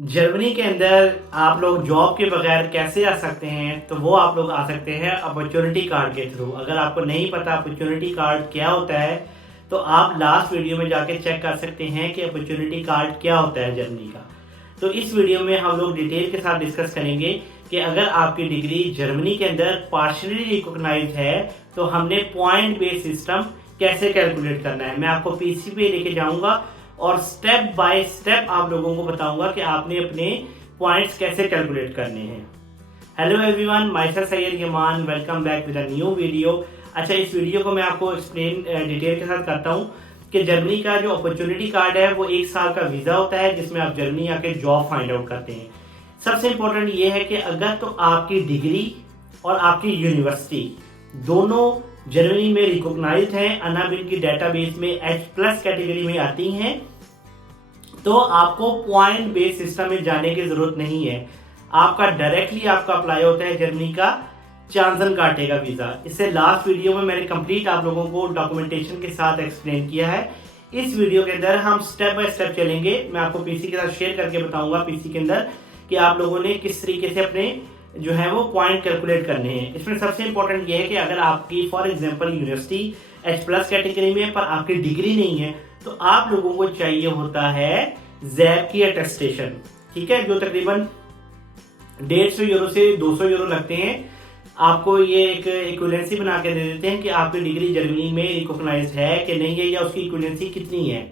Germany के अंदर आप लोग जॉब के बगैर कैसे आ सकते हैं, तो वो आप लोग आ सकते हैं अपॉर्चुनिटी कार्ड के थ्रू। अगर आपको नहीं पता अपॉर्चुनिटी कार्ड क्या होता है, तो आप लास्ट वीडियो में जाके चेक कर सकते हैं कि अपॉर्चुनिटी कार्ड क्या होता है जर्मनी का। तो इस वीडियो में हम लोग डिटेल के साथ डिस्कस करेंगे कि अगर आपकी डिग्री जर्मनी के अंदर पार्शली रिकॉग्नाइज है तो हमने पॉइंट बेस्ड सिस्टम कैसे कैलकुलेट करना है। मैं आपको पीसी पे लेके जाऊंगा और स्टेप बाय स्टेप आप लोगों को बताऊंगा कि आपने अपने पॉइंट्स कैसे कैलकुलेट करने हैं। Hello everyone, myself Syed Yaman, welcome back with a new video. अच्छा, इस वीडियो को मैं आपको एक्सप्लेन डिटेल के साथ करता हूँ कि जर्मनी का जो अपॉर्चुनिटी कार्ड है वो 1 साल का वीजा होता है जिसमें आप जर्मनी आके जॉब फाइंड आउट करते हैं। सबसे इंपॉर्टेंट ये है कि अगर तो आपकी डिग्री और आपकी यूनिवर्सिटी दोनों जर्मनी में रिकॉग्नाइज्ड हैं, अनाबिल की डेटाबेस में H+ कैटेगरी में आती हैं, तो आपको पॉइंट बेस्ड सिस्टम में जाने की जरूरत नहीं है। आपका डायरेक्टली आपका अप्लाई होता है जर्मनी का चांसन काटे का वीजा। इससे लास्ट वीडियो में मैंने कंप्लीट आप लोगों को डॉक्यूमेंटेशन के साथ एक्सप्लेन किया है। इस वीडियो के अंदर हम स्टेप बाय स्टेप चलेंगे। मैं आपको पीसी के साथ शेयर करके बताऊंगा पीसी के अंदर कि आप लोगों ने किस तरीके से अपने जो है वो पॉइंट कैलकुलेट करने हैं। इसमें सबसे इंपॉर्टेंट ये है कि अगर आपकी for example university H+ category में पर आपकी डिग्री नहीं है, तो आप लोगों को चाहिए होता है जैब की अटेस्टेशन, ठीक है, जो तकरीबन 150 यूरो से 200 यूरो लगते हैं। आपको ये एक इक्विवेलेंसी बना के दे देते हैं कि आपकी डिग्री जर्मनी में रिकॉग्नाइज है कि नहीं है, या उसकी इक्विवेलेंसी कितनी है।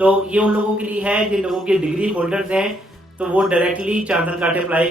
तो ये उन लोगों के लिए है जिन लोगों के डिग्री होल्डर्स हैं, तो वो डायरेक्टली चांसन काटे अप्लाई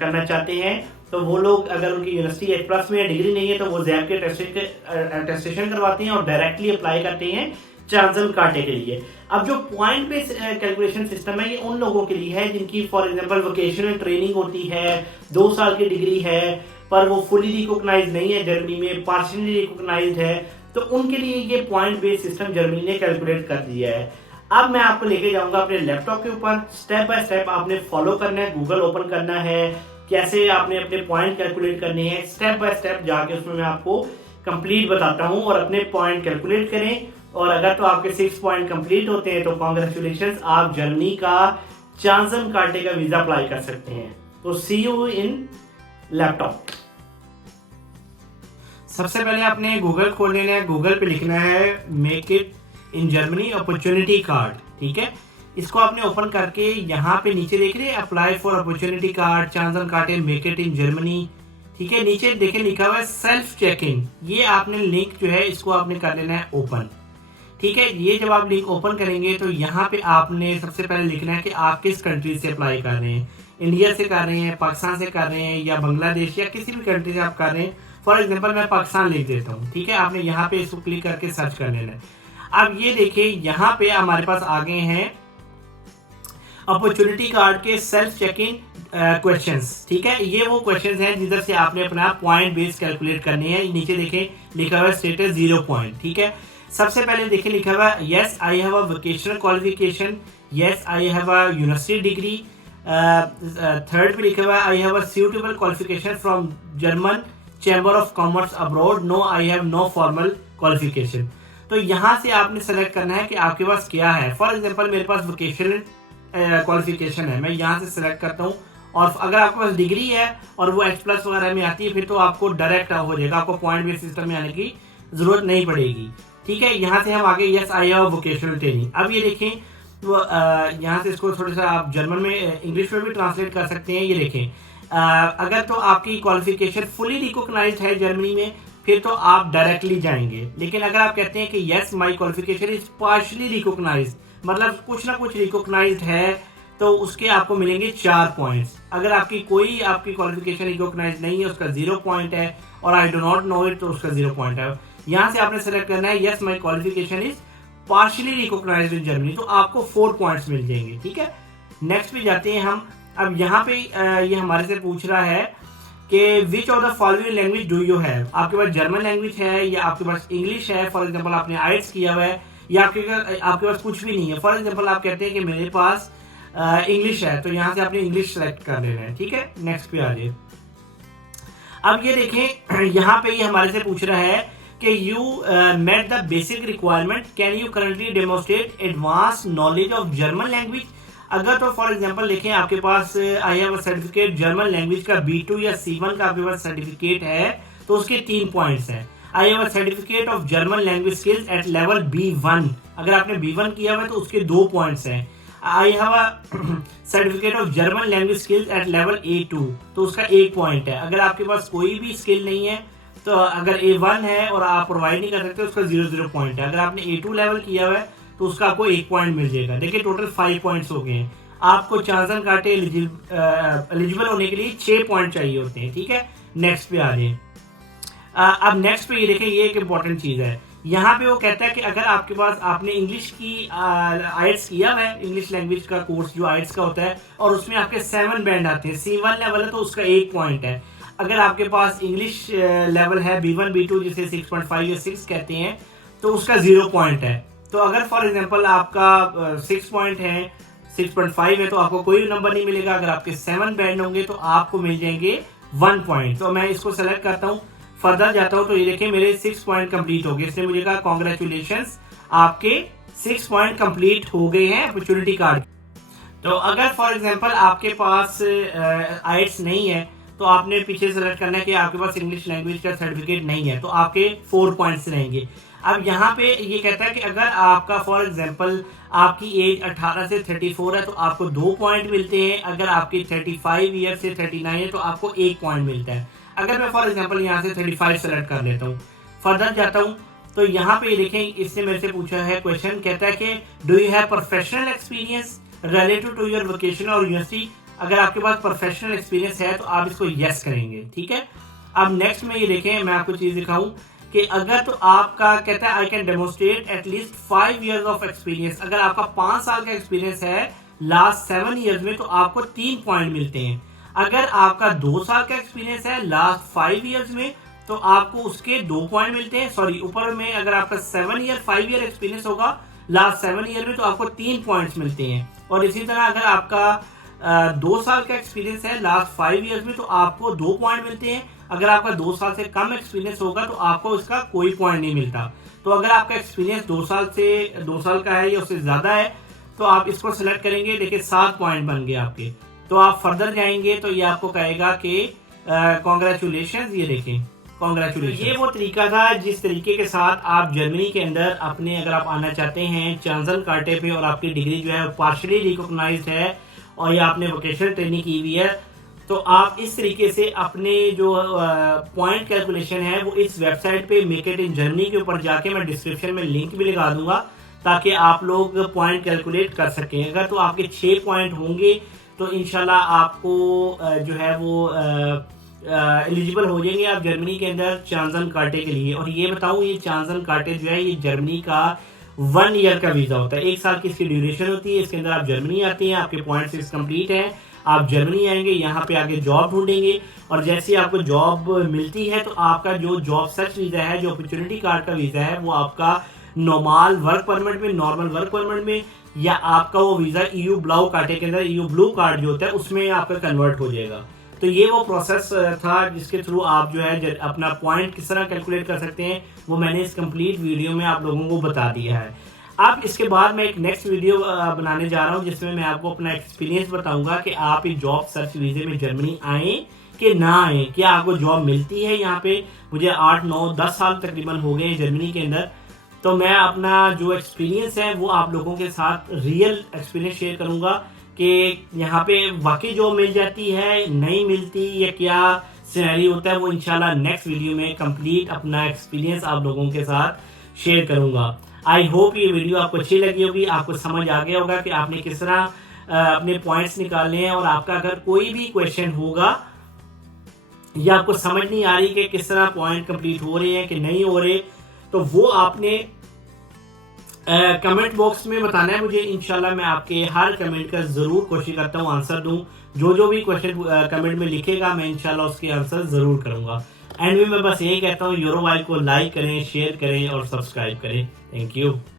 करना चाहते हैं। तो वो लोग अगर उनकी यूनिवर्सिटी H+ में डिग्री नहीं है तो वो जैब के अटेस्टेशन करवाते हैं और डायरेक्टली अप्लाई करते हैं चांसन काटे के लिए। अब जो पॉइंट बेस्ड कैलकुलेशन सिस्टम है, ये उन लोगों के लिए है जिनकी फॉर एग्जांपल वोकेशनल ट्रेनिंग होती है, 2 साल की डिग्री है पर वो फुली रिकॉग्नाइज नहीं है जर्मनी में, पार्शियली रिकॉग्नाइज है, तो उनके लिए ये पॉइंट बेस्ड सिस्टम जर्मनी ने कैलकुलेट कर दिया है। अब मैं आपको लेके जाऊंगा अपने लैपटॉप के ऊपर, स्टेप बाय स्टेप आपने फॉलो करना है, गूगल ओपन करना है, कैसे आपने अपने पॉइंट कैलकुलेट करने हैं, स्टेप बाय स्टेप जाके उसमें मैं आपको कंप्लीट बताता हूं और अपने पॉइंट कैलकुलेट करें। और अगर तो आपके 6 पॉइंट कंप्लीट होते हैं तो कांग्रेचुलेशंस, आप जर्मनी का चांसन काटे का वीजा अप्लाई कर सकते हैं। तो सी यू इन लैपटॉप। सबसे पहले आपने गूगल खोल लेना है, गूगल पे लिखना है make it in Germany opportunity card, ठीक है। इसको आपने ओपन करके यहाँ पे नीचे देख रहे हैं अप्लाई फॉर अपॉर्चुनिटी कार्ड चांसन काटे मेक इट इन जर्मनी, ठीक है। नीचे देखे लिखा हुआ है सेल्फ चेक इन, ये आपने लिंक जो है इसको आपने कर लेना है ओपन, ठीक है। ये जब आप लिंक ओपन करेंगे तो यहाँ पे आपने सबसे पहले लिखना है कि आप किस कंट्री से अप्लाई कर रहे हैं, इंडिया से कर रहे हैं, पाकिस्तान से कर रहे हैं, या बांग्लादेश, या किसी भी कंट्री से आप कर रहे हैं। फॉर एग्जांपल मैं पाकिस्तान लिख देता हूँ, ठीक है। आपने यहाँ पे इसको क्लिक करके सर्च कर लेना है। अब ये देखिए यहाँ पे हमारे पास आ गए हैं अपॉर्चुनिटी कार्ड के सेल्फ चेक इन क्वेश्चंस, ठीक है। ये वो क्वेश्चंस हैं जिधर से आपने अपना पॉइंट बेस कैलकुलेट करने हैं। नीचे देखें लिखा हुआ है स्टेटस 0 पॉइंट, ठीक है। सबसे पहले देखें लिखा हुआ है yes I have a vocational qualification, yes I have a university degree. Third पे लिखा हुआ है I have a suitable qualification from German chamber of commerce abroad, no I have no formal qualification. तो यहाँ से आपने सेलेक्ट करना है कि आपके पास क्या है। फॉर एग्जांपल मेरे पास वोकेशनल क्वालिफिकेशन है, मैं यहाँ से सेलेक्ट करता हूँ। और अगर आपके पास डिग्री है और वो H+ वगैरह में आती है फिर तो आपको डायरेक्ट हो जाएगा, आपको पॉइंट बेस्ड सिस्टम में आने की जरूरत नहीं पड़ेगी, ठीक है। यहाँ से हम आगे yes I have vocational training. अब ये देखें वो यहाँ से इसको थोड़ा सा आप जर्मन में इंग्लिश में भी ट्रांसलेट कर सकते हैं। ये देखें अगर तो आपकी क्वालिफिकेशन फुली रिकॉग्नाइज्ड है जर्मनी में फिर तो आप डायरेक्टली जाएंगे, लेकिन अगर आप कहते हैं कि yes my qualification is partially recognised, मतलब कुछ ना कुछ रिकॉग्नाइज्ड है, तो उसके आपको मिलेंगे 4 पॉइंट्स। अगर आपकी कोई आपकी क्वालिफिकेशन रिकॉग्नाइज नहीं है उसका 0 पॉइंट है, और I do not know it तो उसका 0 पॉइंट है। यहाँ से आपने सेलेक्ट करना है yes my qualification is partially recognised in Germany, तो आपको 4 पॉइंट्स मिल जाएंगे, ठीक है। नेक्स्ट पे जाते हैं हम। अब यहाँ पे ये हमारे से पूछ रहा है कि which of the following language do you have. आपके पास जर्मन लैंग्वेज है या आपके पास इंग्लिश है, फॉर एग्जांपल आपने आइट्स किया हुआ है, या आपके पास कुछ भी नहीं है। फॉर एग्जांपल आप कहते हैं कि मेरे पास इंग्लिश है, तो यहाँ से आपने इंग्लिश सेलेक्ट कर लेना है, ठीक है। नेक्स्ट पे आ जाए। अब ये देखें यहाँ पे ये हमारे से पूछ रहा है कि you met the basic requirement, can you currently demonstrate advance knowledge of German language. अगर तो फॉर एग्जांपल देखें आपके पास I have a certificate German language का B2 या C1 का आपके पास सर्टिफिकेट है तो उसके 3 पॉइंट्स हैं। I have a certificate of German language skills at level B1, अगर आपने B1 किया हुआ है तो उसके 2 पॉइंट्स हैं। I have a certificate of German language skills at level A2, तो उसका 1 पॉइंट है। अगर आपके पास कोई भी स्किल नहीं है तो अगर A1 है और आप प्रोवाइड नहीं कर सकते उसका 0 पॉइंट है। अगर आपने A2 लेवल किया हुआ है तो उसका आपको 1 पॉइंट मिल जाएगा। देखिए टोटल 5 पॉइंट्स हो गए हैं। आपको चांसन काटे एलिजिबल होने के लिए 6 पॉइंट चाहिए होते हैं। ठीक है, नेक्स्ट पे आ जाए। अब नेक्स्ट पे ये देखें, ये एक इम्पॉर्टेंट चीज है। यहाँ पे वो कहता है कि अगर आपके पास आपने इंग्लिश की आइट्स किया हुआ है, इंग्लिश लैंग्वेज का कोर्स जो आइट्स का होता है और उसमें आपके 7 बैंड आते हैं, C1 लेवल है तो उसका 1 पॉइंट है। अगर आपके पास इंग्लिश लेवल है B1 B2 जिसे 6.5 या 6 कहते हैं तो उसका 0 पॉइंट है। तो अगर फॉर एग्जांपल आपका 6 पॉइंट है, 6.5 है तो आपको कोई नंबर नहीं मिलेगा। अगर आपके 7 बैंड होंगे तो आपको मिल जाएंगे 1 पॉइंट। तो मैं इसको सेलेक्ट करता हूँ, फर्दर जाता हूँ तो ये देखिए मेरे 6 पॉइंट कंप्लीट हो गए। इसने मुझे कहा कॉन्ग्रेचुलेशंस, आपके 6 पॉइंट कंप्लीट हो गए हैं अपॉर्चुनिटी कार्ड। तो अगर फॉर एग्जांपल आपके पास आइट्स नहीं है तो आपने पीछे सेलेक्ट करना है कि आपके पास इंग्लिश लैंग्वेज का सर्टिफिकेट नहीं है तो आपके 4 पॉइंट्स रहेंगे। अब यहाँ पे ये कहता है कि अगर आपका फॉर एग्जांपल आपकी एज 18 से 34 है तो आपको 2 पॉइंट मिलते हैं। अगर आपकी 35 ईयर से 39 है तो आपको 1 पॉइंट मिलता है। अगर मैं फॉर एग्जांपल यहाँ से 35 सेलेक्ट कर लेता हूँ, फर्दर जाता हूँ तो यहाँ पे देखें इसने मेरे से पूछा है क्वेश्चन, कहता है कि do you have professional experience related to your vocation और यूनिवर्सिटी। अगर आपके पास प्रोफेशनल एक्सपीरियंस है तो आप इसको यस करेंगे। ठीक है, अब नेक्स्ट में ये देखें, मैं आपको चीज दिखाऊं कि अगर तो आपका कहता है I can demonstrate at least 5 years of experience. अगर आपका 5 साल का एक्सपीरियंस है लास्ट 7 इयर्स में तो आपको 3 पॉइंट मिलते हैं। अगर आपका 2 साल का एक्सपीरियंस है लास्ट 5 इयर्स में तो आपको उसके 2 पॉइंट मिलते हैं। सॉरी, ऊपर में अगर आपका 5 ईयर एक्सपीरियंस होगा लास्ट 7 ईयर में तो आपको 3 पॉइंट्स मिलते हैं। और इसी तरह अगर आपका 2 साल का एक्सपीरियंस है लास्ट 5 इयर्स में तो आपको 2 पॉइंट मिलते हैं। अगर आपका 2 साल से कम एक्सपीरियंस होगा तो आपको इसका कोई पॉइंट नहीं मिलता। तो अगर आपका एक्सपीरियंस 2 साल का है या उससे ज्यादा है तो आप इसको सिलेक्ट करेंगे। देखिए 7 पॉइंट बन गए आपके। तो आप फर्दर जाएंगे तो ये आपको कहेगा कि कॉन्ग्रेचुलेशन। ये देखें कॉन्ग्रेचुलेशन। ये वो तरीका था जिस तरीके के साथ आप जर्मनी के अंदर अपने, अगर आप आना चाहते हैं चांसन कार्टे पे और आपकी डिग्री जो है पार्शली रिकॉग्नाइज्ड है और या आपने वोकेशनल ट्रेनिंग की हुई है तो आप इस तरीके से अपने जो पॉइंट कैलकुलेशन है वो इस वेबसाइट पे मेक इट इन जर्मनी के ऊपर जाके मैं डिस्क्रिप्शन में लिंक भी लगा दूंगा ताकि आप लोग पॉइंट कैलकुलेट कर सकें। अगर तो आपके 6 पॉइंट होंगे तो इंशाल्लाह आपको जो है वो एलिजिबल हो जाएंगे आप जर्मनी के अंदर चांसन कार्टे के लिए। और ये बताऊं, ये चांसन कार्टे जो है ये जर्मनी का 1 ईयर का वीजा होता है। 1 साल की इसकी ड्यूरेशन होती है। इसके अंदर आप जर्मनी आते हैं, आपके पॉइंट्स कंप्लीट हैं, आप जर्मनी आएंगे, यहाँ पे आके जॉब ढूंढेंगे और जैसे आपको जॉब मिलती है तो आपका जो जॉब सर्च वीजा है, जो अपॉर्चुनिटी कार्ड का वीजा है, वो आपका नॉर्मल वर्क परमिट में, नॉर्मल वर्क परमिट में, या आपका वो वीजा EU ब्लू कार्टे के अंदर, EU ब्लू कार्ड जो होता है उसमें आपका कन्वर्ट हो जाएगा। तो ये वो प्रोसेस था जिसके थ्रू आप जो है अपना पॉइंट किस तरह कैलकुलेट कर सकते हैं, वो मैंने इस कंप्लीट वीडियो में आप लोगों को बता दिया है। अब इसके बाद मैं एक नेक्स्ट वीडियो बनाने जा रहा हूं जिसमें मैं आपको अपना एक्सपीरियंस बताऊंगा कि आप इस जॉब सर्च वीजे में जर्मनी आए कि ना आए, क्या आपको जॉब मिलती है यहाँ पे। मुझे 8, 9, 10 साल तकरीबन हो गए जर्मनी के अंदर, तो मैं अपना जो एक्सपीरियंस है वो आप लोगों के साथ रियल एक्सपीरियंस शेयर करूंगा कि यहाँ पे वाकई जॉब मिल जाती है, नहीं मिलती, या क्या सिनेरियो होता है। वो इंशाल्लाह नेक्स्ट वीडियो में कंप्लीट अपना एक्सपीरियंस आप लोगों के साथ शेयर करूंगा। आई होप ये वीडियो आपको अच्छी लगी होगी, आपको समझ आ गया होगा कि आपने किस तरह अपने पॉइंट्स निकालने हैं। और आपका अगर कोई भी क्वेश्चन होगा या आपको समझ नहीं आ रही कि किस तरह पॉइंट कंप्लीट हो रहे हैं कि नहीं हो रहे, तो वो आपने कमेंट बॉक्स में बताना है मुझे। इंशाल्लाह मैं आपके हर कमेंट का जरूर कोशिश करता हूँ आंसर दूं। जो भी क्वेश्चन कमेंट में लिखेगा मैं इंशाल्लाह उसके आंसर जरूर करूंगा। एंड में मैं बस यही कहता हूँ यूरोवाइल को लाइक करें, शेयर करें और सब्सक्राइब करें। Thank you.